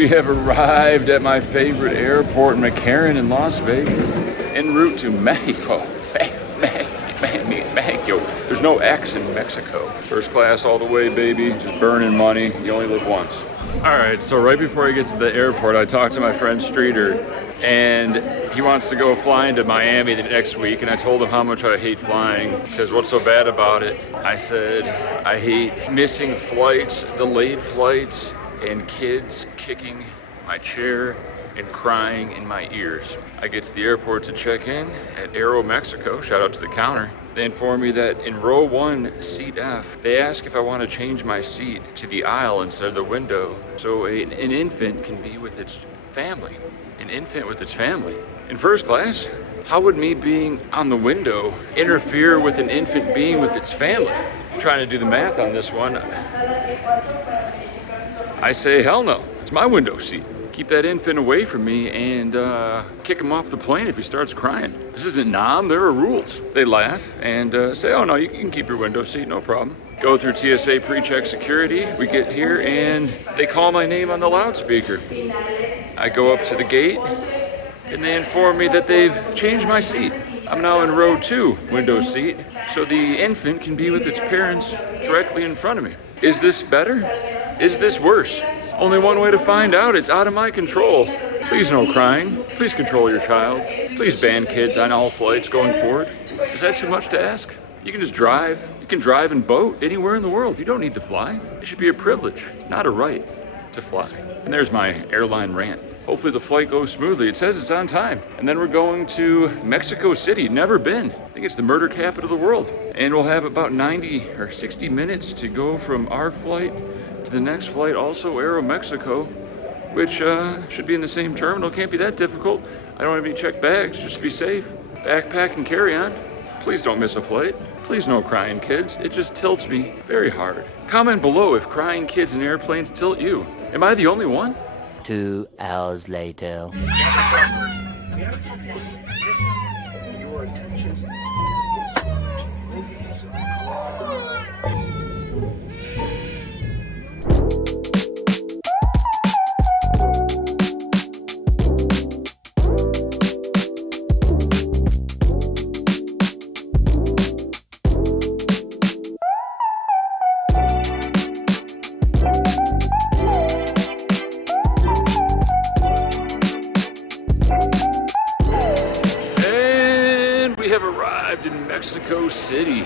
we have arrived at my favorite airport, McCarran in Las Vegas, en route to Mexico. Mexico. There's no X in Mexico. First class all the way, baby. Just burning money. You only live once. All right, so right before I get to the airport, I talked to my friend Streeter, and he wants to go flying to Miami the next week, and I told him how much I hate flying. He says, what's so bad about it? I said, I hate missing flights, delayed flights, and kids kicking my chair and crying in my ears. I get to the airport to check in at Aero Mexico, shout out to the counter. They inform me that in row 1, seat F, they ask if I want to change my seat to the aisle instead of the window, so an infant can be with its family. An infant with its family. In first class, how would me being on the window interfere with an infant being with its family? I'm trying to do the math on this one. I say, hell no, it's my window seat. Keep that infant away from me and kick him off the plane if he starts crying. This isn't Neeme, there are rules. They laugh and say, oh no, you can keep your window seat, no problem. Go through TSA pre-check security. We get here and they call my name on the loudspeaker. I go up to the gate and they inform me that they've changed my seat. I'm now in row 2, window seat, so the infant can be with its parents directly in front of me. Is this better? Is this worse? Only one way to find out. It's out of my control. Please no crying. Please control your child. Please ban kids on all flights going forward. Is that too much to ask? You can just drive. You can drive and boat anywhere in the world. You don't need to fly. It should be a privilege, not a right, to fly. And there's my airline rant. Hopefully the flight goes smoothly. It says it's on time. And then we're going to Mexico City. Never been. I think it's the murder capital of the world. And we'll have about 90 or 60 minutes to go from our flight to the next flight, also Aero Mexico, which should be in the same terminal. Can't be that difficult. I don't have any checked bags, just to be safe. Backpack and carry on. Please don't miss a flight. Please no crying kids. It just tilts me very hard. Comment below if crying kids in airplanes tilt you. Am I the only one? 2 hours later. In Mexico City.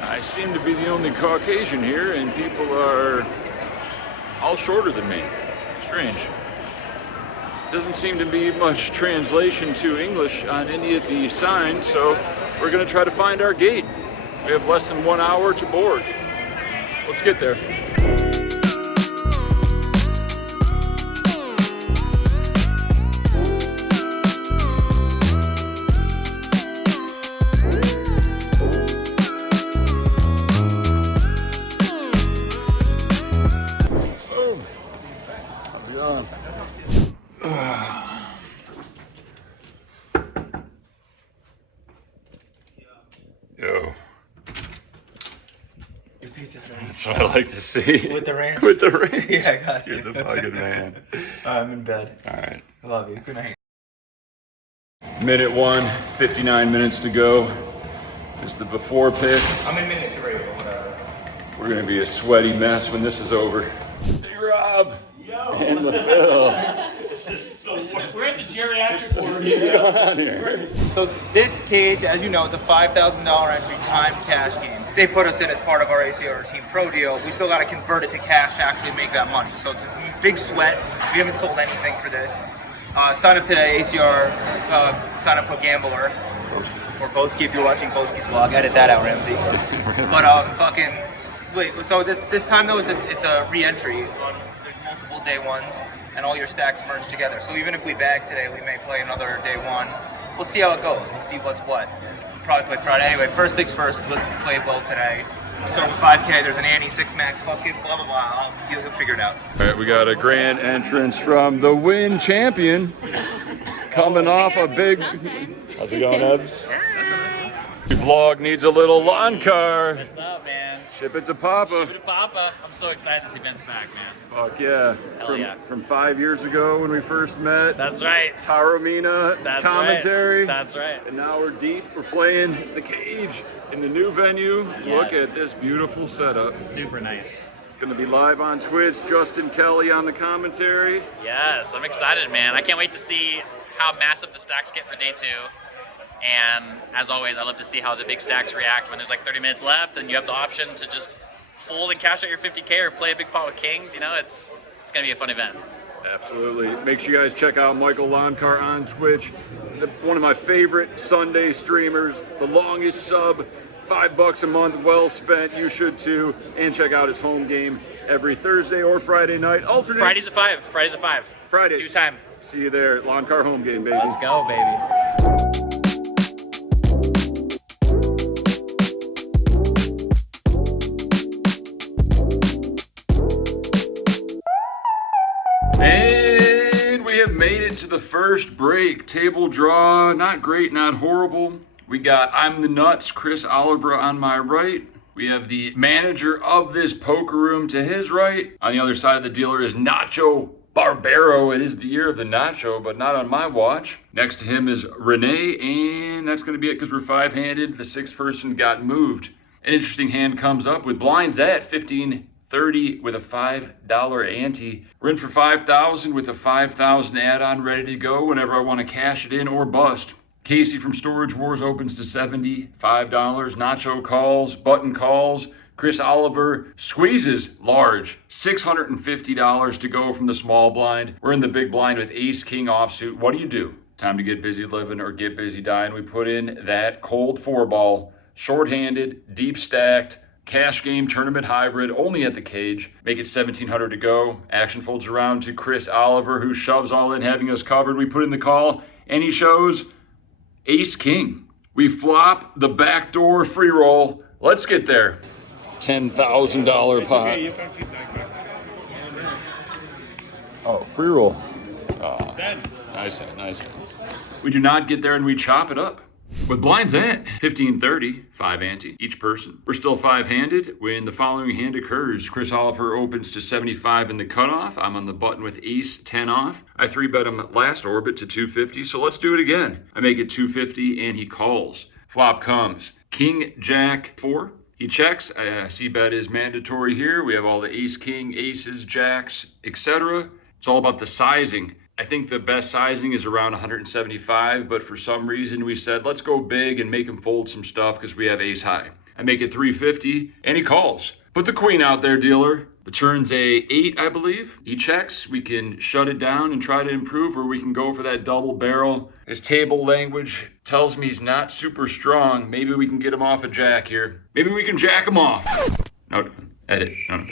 I seem to be the only Caucasian here and people are all shorter than me. Strange. Doesn't seem to be much translation to English on any of the signs, so we're gonna try to find our gate. We have less than 1 hour to board. Let's get there. Yo. Your pizza friend. That's what I like to see. With the ranch? With the ranch. Yeah, I got you. You're the fucking man. I'm in bed. Alright. I love you. Good night. Minute 1, 59 minutes to go. This is the before pick. I'm in minute 3, but whatever. We're gonna be a sweaty mess when this is over. Hey Rob! Yo! And the Phil. We're at the geriatric ward. What's going on here? So this cage, as you know, it's a $5,000 entry timed cash game. They put us in as part of our ACR Team Pro deal. We still got to convert it to cash to actually make that money. So it's a big sweat. We haven't sold anything for this. Sign up today, ACR, sign up code Gambler, or Boski if you're watching Boski's vlog. Edit that out, Ramsey. But wait, so this time though, it's a re-entry. There's multiple day ones, and all your stacks merge together. So even if we bag today, we may play another day 1. We'll see how it goes. We'll see what's what. We'll probably play Friday. Anyway, first things first, let's play well today. Start with 5K, there's an Annie 6 max, fucking blah blah blah. You'll figure it out. All right, we got a grand entrance from the win champion. Coming off a big... How's it going, Ebbs? Yeah, that's a nice one. The vlog needs a little lawn car. What's up, man? Ship it to Papa. Ship it to Papa. I'm so excited this event's back, man. Fuck yeah. Hell yeah. From 5 years ago when we first met. That's right. Taormina That's commentary. Right. That's right. And now we're deep. We're playing the cage in the new venue. Yes. Look at this beautiful setup. Super nice. It's gonna be live on Twitch. Justin Kelly on the commentary. Yes, I'm excited, man. I can't wait to see how massive the stacks get for day 2. And as always, I love to see how the big stacks react when there's like 30 minutes left and you have the option to just fold and cash out your 50K or play a big pot with kings. You know, it's gonna be a fun event. Absolutely. Make sure you guys check out Michael Loncar on Twitch. One of my favorite Sunday streamers, the longest sub, $5 a month, well spent. You should too. And check out his home game every Thursday or Friday night. Alternate. Fridays at 5. Fridays at 5. Fridays. Due time. See you there. Loncar home game, baby. Let's go, baby. And we have made it to the first break. Table draw, not great, not horrible. We got I'm the Nuts, Chris Oliver on my right. We have the manager of this poker room to his right. On the other side of the dealer is Nacho Barbero. It is the year of the Nacho, but not on my watch. Next to him is Renee, and that's gonna be it because we're 5-handed. The 6th person got moved. An interesting hand comes up with blinds at 15-30 with a $5 ante. We're in for 5,000 with a 5,000 add-on ready to go whenever I want to cash it in or bust. Casey from Storage Wars opens to $75. Nacho calls, Button calls. Chris Oliver squeezes large, $650 to go from the small blind. We're in the big blind with Ace King offsuit. What do? Time to get busy living or get busy dying. We put in that cold 4-ball, short-handed, deep stacked, cash game tournament hybrid, only at the cage. Make it 1,700 to go. Action folds around to Chris Oliver, who shoves all in, having us covered. We put in the call, and he shows Ace King. We flop the backdoor free roll. Let's get there. $10,000 pot. Okay, you can keep that. Oh, free roll. Then. Nice. We do not get there and we chop it up. With blinds at 15-30, 5 ante each person. We're still 5-handed when the following hand occurs. Chris Oliver opens to 75 in the cutoff. I'm on the button with ace 10 off. I 3-bet him last orbit to 250, so let's do it again. I make it 250 and he calls. Flop comes King Jack 4. He checks. C-bet is mandatory here. We have all the ace, king, aces, jacks, etc. It's all about the sizing. I think the best sizing is around 175, but for some reason we said, let's go big and make him fold some stuff because we have ace high. I make it 350 and he calls. Put the queen out there, dealer. The turn's a 8, I believe. He checks. We can shut it down and try to improve, or we can go for that double barrel. His table language tells me he's not super strong. Maybe we can get him off a jack here. Maybe we can jack him off. No, edit. No.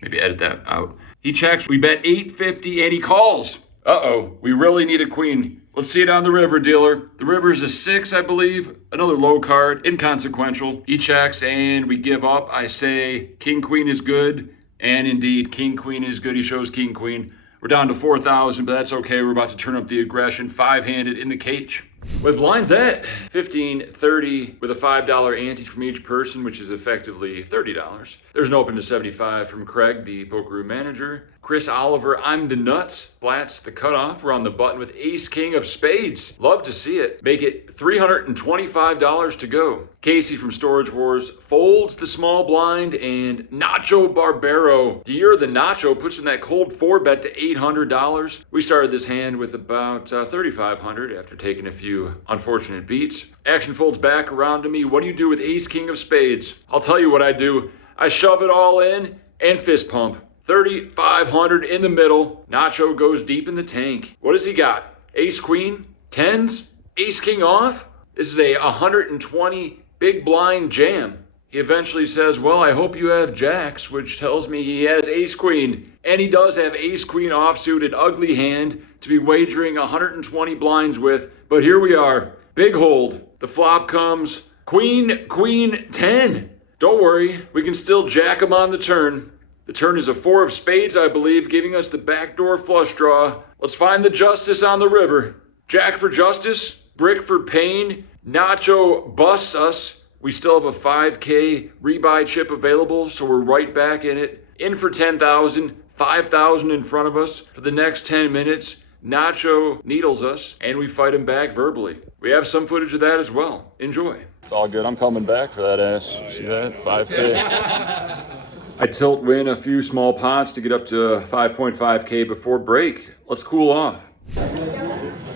Maybe edit that out. He checks, we bet 850 and he calls. Uh-oh, we really need a queen. Let's see it on the river, dealer. The river is a 6, I believe. Another low card, inconsequential. He checks and we give up. I say king, queen is good. And indeed, king, queen is good. He shows king, queen. We're down to 4,000, but that's okay. We're about to turn up the aggression. 5-handed in the cage. With blinds at 15-30 with a $5 ante from each person, which is effectively $30. There's an open to 75 from Craig, the poker room manager. Chris Oliver, I'm the Nuts, flats the cutoff. We're on the button with ace king of spades. Love to see it. Make it $325 to go. Casey from Storage Wars folds the small blind, and Nacho Barbero, the year of the Nacho, puts in that cold 4-bet to $800. We started this hand with about 3,500 after taking a few unfortunate beats. Action folds back around to me. What do you do with ace king of spades? I'll tell you what I do. I shove it all in and fist pump. 3,500 in the middle. Nacho goes deep in the tank. What does he got? Ace queen, 10s, ace king off. This is a 120 big blind jam. He eventually says, well, I hope you have jacks, which tells me he has ace queen. And he does have ace queen offsuit, an ugly hand to be wagering 120 blinds with. But here we are, big hold. The flop comes queen, queen, 10. Don't worry, we can still jack him on the turn. The turn is a 4 of spades, I believe, giving us the backdoor flush draw. Let's find the justice on the river. Jack for justice, brick for pain. Nacho busts us. We still have a 5K rebuy chip available, so we're right back in it. In for 10,000, 5,000 in front of us for the next 10 minutes. Nacho needles us, and we fight him back verbally. We have some footage of that as well. Enjoy. It's all good. I'm coming back for that ass. See that? 5K. I tilt win a few small pots to get up to 5.5K before break. Let's cool off.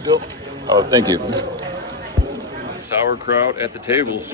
Go. Oh, thank you. Sauerkraut at the tables.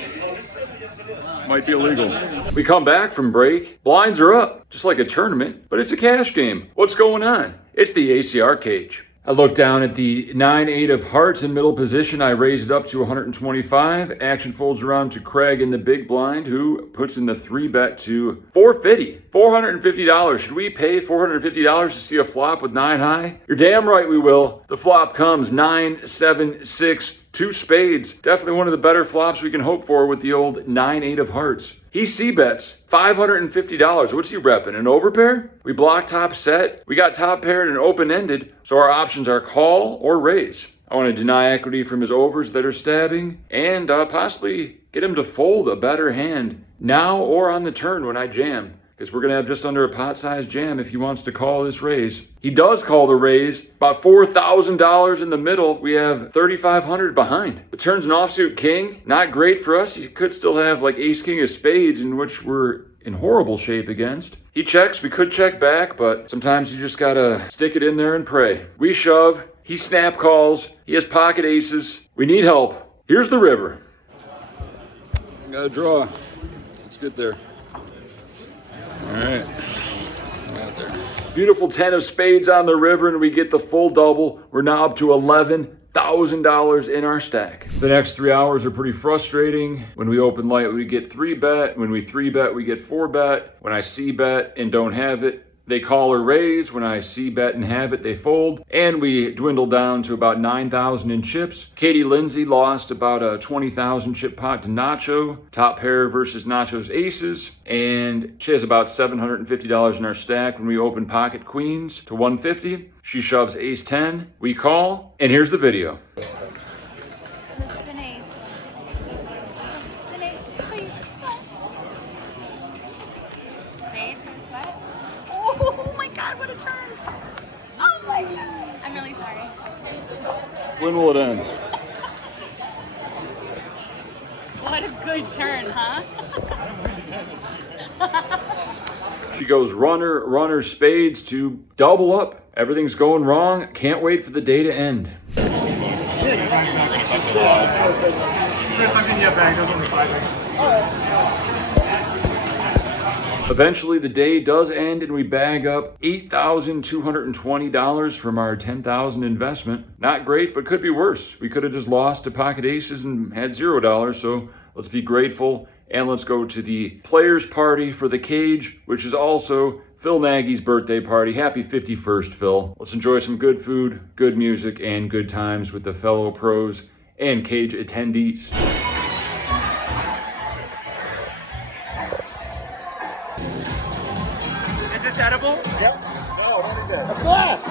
Might be illegal. We come back from break. Blinds are up, just like a tournament, but it's a cash game. What's going on? It's the ACR cage. I look down at the 9-8 of hearts in middle position. I raise it up to 125. Action folds around to Craig in the big blind, who puts in the 3-bet to 450. $450. Should we pay $450 to see a flop with 9 high? You're damn right we will. The flop comes 9, 7, 6, 2 spades. Definitely one of the better flops we can hope for with the old 9-8 of hearts. He c-bets $550. What's he repping? An overpair? We block top set. We got top paired and open-ended, so our options are call or raise. I want to deny equity from his overs that are stabbing and possibly get him to fold a better hand now or on the turn when I jam, because we're going to have just under a pot-sized jam if he wants to call this raise. He does call the raise. About $4,000 in the middle. We have $3,500 behind. The turn's an offsuit king. Not great for us. He could still have like ace king of spades, in which we're in horrible shape against. He checks. We could check back, but sometimes you just got to stick it in there and pray. We shove. He snap calls. He has pocket aces. We need help. Here's the river. Got to draw. Let's get there. All right, out there. Beautiful 10 of spades on the river, and we get the full double. We're now up to $11,000 in our stack. The next 3 hours are pretty frustrating. When we open light, we get 3-bet. When we 3-bet, we get 4-bet. When I c-bet and don't have it, they call or raise. When I c-bet and have it, they fold. And we dwindle down to about 9,000 in chips. Katie Lindsay lost about a 20,000 chip pot to Nacho. Top pair versus Nacho's aces. And she has about $750 in our stack. When we open pocket queens to 150, she shoves ace 10. We call, and here's the video. Just an ace. Just an ace, please. Spade for the sweat. Oh my god, what a turn. Oh my god. I'm really sorry. When will it end? What a good turn, huh? She goes runner, spades to double up. Everything's going wrong. Can't wait for the day to end. Eventually the day does end and we bag up $8,220 from our $10,000 investment. Not great, but could be worse. We could have just lost to pocket aces and had $0, so let's be grateful. And let's go to the players party for the cage, which is also Phil Nagy's birthday party. Happy 51st, Phil. Let's enjoy some good food, good music, and good times with the fellow pros and cage attendees. Is this edible? Yep. No, what is that? That's glass.